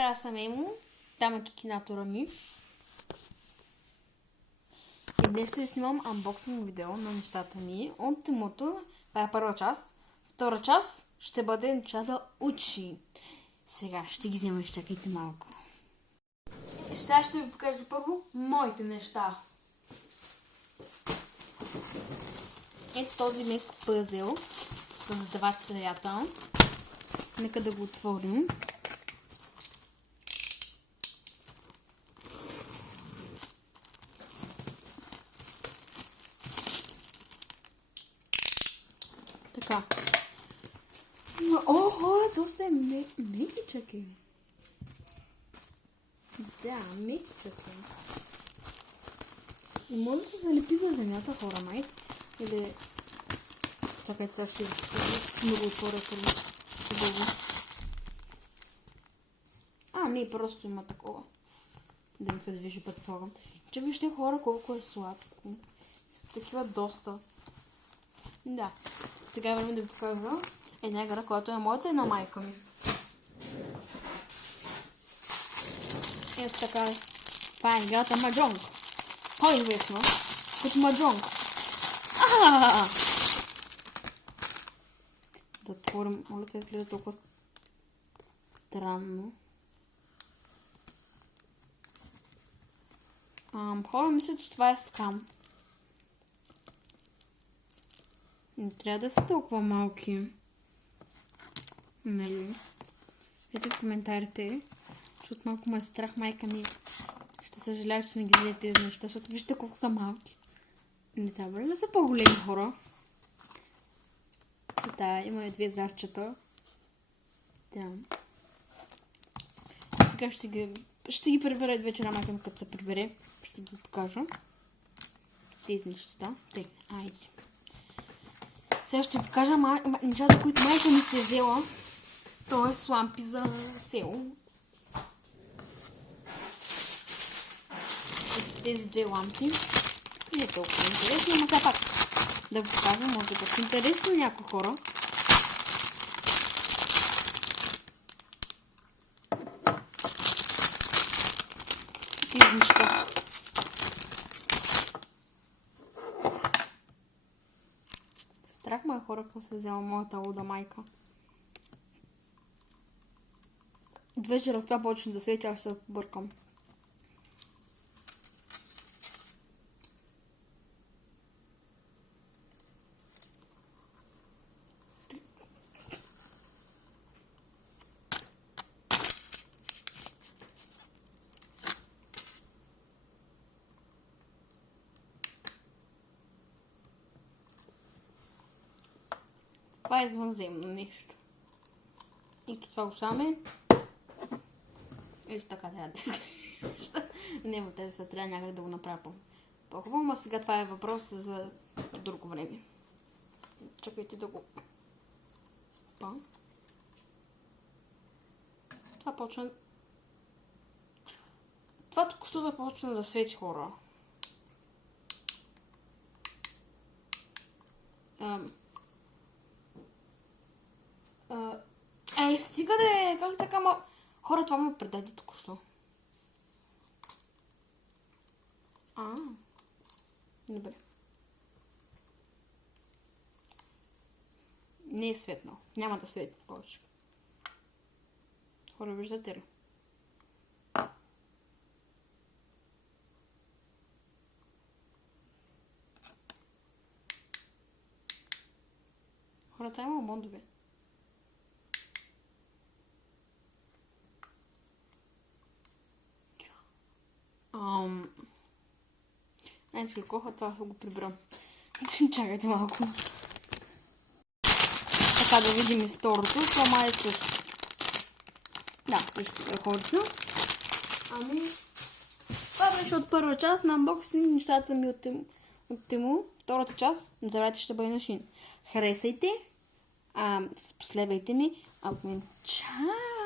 Аз съм Емо, там е кикинатора ми. И днес ще снимам анбоксинг видео на нещата ми от Тимото. Това е първа част. Втора част ще бъде нещата учи. Сега ще ги взема, чакайте малко. Сега ще ви покажа първо моите неща. Ето този мек пъзел с два цвята. Нека да го отворим. Така. Охо, доста е мекичък е. Да, мекичък е. И може да се залепи за земята, хора, май. Или... Чакайте, сега ще много отворя първо. Не, просто има такова. Да не се движи предполагам. Че вижте, хора, колко е сладко. Такива доста. Да. Сега е време да ви покажа една игра, която е моята и на майка ми. Ето така. Това е играта Маджонг. По-известно като Маджонг. Да отворим. Моля, това изгледа толкова странно. Хора мислят, че това е скам. Не трябва да са толкова малки. Нали? Ето в коментарите, защото малко ме е страх, майка ми ще съжалява, че сме ги взели тези неща, защото вижте колко са малки. Не трябва ли да са по-големи, хора? Да, имаме две зарчета. Да. Сега ще ги прибера вечера, майка ми като се прибере. Ще ги покажа. Тези неща. Айде. Сега ще покажа нещата, които майка ми се е взела. Т.е. лампи за село. Тези две лампи. Не е толкова интересно, но сега пак да го покажа, може да е интересно на някои хора. Тези неща. Страх ме е, хора, какво се е взела моята луда майка. Вечера това почне да свети, аз ще се побъркам. Това е извънземно нещо. Ето това го слагаме. Ето така трябва да се. Не, но те са трябва някак да го направя по-хубаво, но сега това е въпрос за друго време. Чакайте да го... Това почна... Това току-що да почна да свети, хора. Стига да е, как така хора, това ме предаде току-що. Добре. Не е светнал. Няма да светне повече. Хора, виждате ли? Хора, това има мондове. Значи, коха, това ще го прибрам. Чакайте малко. Така да видим и второто. Това май е също. Да, също е хорца. Това беше от първа част на анбоксинг нещата ми от Тему. Втората част, не забравяйте, ще бъде на Шин. Харесайте, последвайте ми, чао!